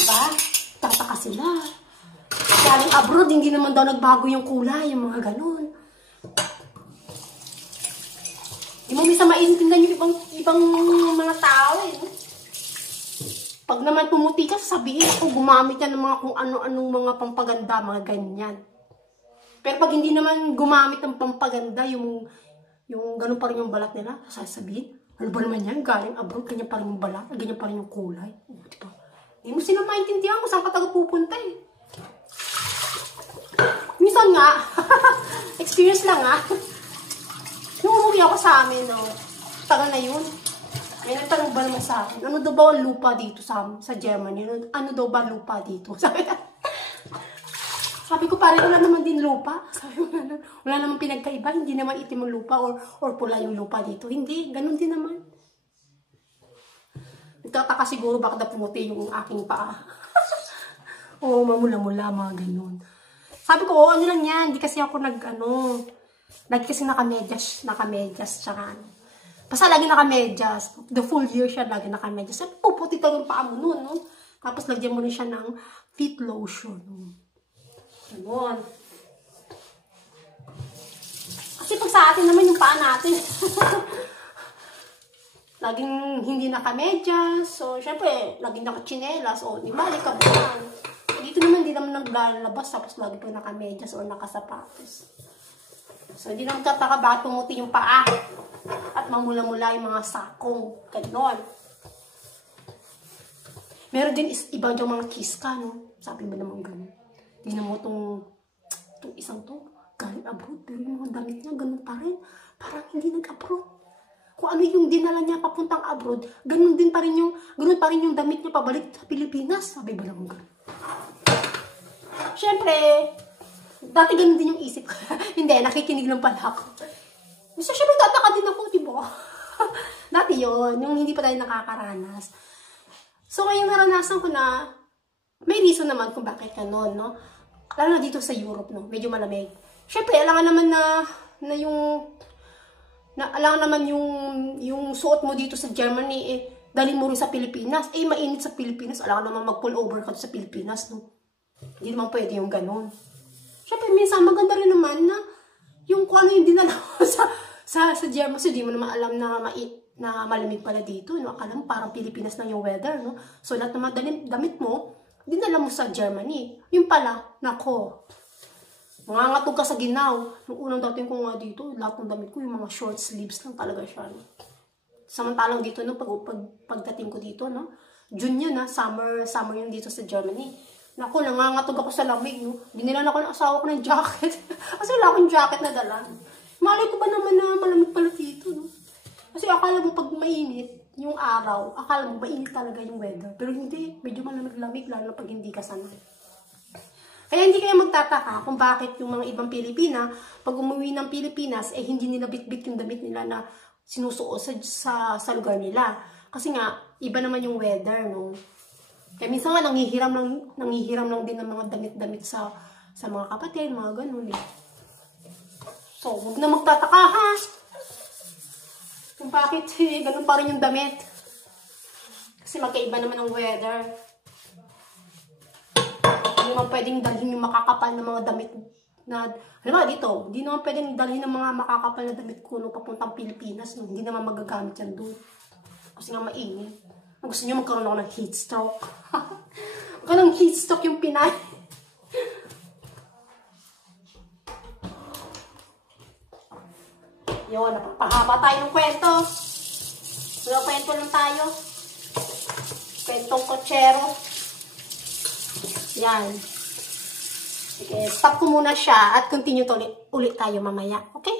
Diba? Tataka sila. Galing abroad, hindi naman daw nagbago yung kulay, yung mga ganun. Hindi mo minsan maintindihan yung ibang mga tao eh. Pag naman pumuti ka, sabihin ako, gumamit yan ng mga kung ano-anong mga pampaganda, mga ganyan. Pero pag hindi naman gumamit ng pampaganda, yung ganun pa rin yung balat nila, sasabihin, ano ba naman yan? Galing abroad, ganyan pa rin yung balat, ganyan pa rin yung kulay. Diba? Hindi mo sila maintindihan kung saan ka taga pupunta eh. Minsan nga, experience lang nga. Nung umuwi ako sa amin, no, tagal na yun. May nagtanong ba naman sa akin, ano daw ba ang lupa dito sa Germany? Ano daw ba lupa dito? Sabi ko, parang wala naman din lupa. Sabi ko, wala naman pinagkaiba. Hindi naman itim ang lupa or pula yung lupa dito. Hindi, ganun din naman. Nagtataka siguro bakit na pumuti yung aking paa. Oo, mamula-mula, mga ganun. Sabi ko, ano lang yan. Hindi kasi ako lagi kasi nakamedyas, tsaka basta lagi nakamedyas. The full year siya, lagi nakamedyas. Sabi, puputi tayo yung paa mo nun, no? Tapos lagyan mo rin siya ng feet lotion. Ganun. Kasi pag sa atin naman yung paa natin, laging hindi nakamedyas. So, syempre, laging nakachinelas. O, di ba, likabuhan. Dito naman, hindi naman naglalabas. Tapos lagi pa nakamedyas o nakasapatos. So, hindi naman tataka bakit pumuti yung paa. At mamula-mula yung mga sakong. Ganon. Meron din iba yung mga kiska, no? Sabi mo naman gano'n. Tingnan mo itong isang to. Galing abroad. Pero yung mga damit niya, gano'n pa rin. Parang hindi nag-abroad. Kung ano yung dinala niya papuntang abroad, gano'n pa rin yung damit niya pabalik sa Pilipinas. Sabi ba naman gano'n? Siyempre, dati ganun din yung isip ko. Hindi, nakikinig lang pala ako. So, syempre, tataka din ako, diba? Dati yun, yung hindi pa tayo nakakaranas. So, ngayong naranasan ko na, may reason naman kung bakit ganun, no? Lalo na dito sa Europe, no? Medyo malamig. Syempre, alangan naman alangan naman yung suot mo dito sa Germany, eh, dali mo rin sa Pilipinas. Eh, mainit sa Pilipinas. Alangan naman mag-pull over ka sa Pilipinas, no? Hindi naman pwede yung ganun. Syempre, minsan maganda rin naman na yung kung ano yung dinala mo sa Germany. So, di mo naman alam na malamig pala dito. No? Akala mo parang Pilipinas lang yung weather. No? So, lahat ng mga damit mo, dinala mo sa Germany. Yung pala, nako. Mangangatog ka sa ginaw. Nung unang dating ko nga dito, lahat ng damit ko, yung mga short sleeves lang talaga siya. No? Samantalang dito, no, pagdating ko dito, no? June yun, summer yun dito sa Germany. Naku, nangangatog ako sa lamig, no? Binilan ako ng asawa ko ng jacket. Kasi wala akong jacket na dala. Malay ko ba naman na malamig pala dito, no? Kasi akala mo pag mainit, yung araw, akala mo mainit talaga yung weather. Pero hindi, medyo malamig-lamig, lalo pag hindi ka sanay. Kaya hindi kayo magtataka kung bakit yung mga ibang Pilipina, pag umuwi ng Pilipinas, eh hindi nila bitbit yung damit nila na sinusuot sa lugar nila. Kasi nga, iba naman yung weather, no? Kaya minsan nga, nanghihiram lang din ng mga damit-damit sa mga kapatid, mga ganun eh. So, huwag na magtataka ha. Kung bakit ganun pa rin yung damit. Kasi magkaiba naman ang weather. Hindi naman pwedeng dalhin yung makakapal na mga damit na, alam mo dito, hindi naman pwedeng dalhin ng mga makakapal na damit ko nung papuntang Pilipinas. No? Hindi naman magagamit yan doon. Kasi nga mainit. Gusto nyo magkaroon ako ng heat stroke. Magkaroon ng heat stroke yung Pinay. Yun, napapahaba tayo ng kwento. Kwento lang tayo. Kwentong kotsero. Yan. Okay, stop ko muna siya at continue ulit tayo mamaya. Okay?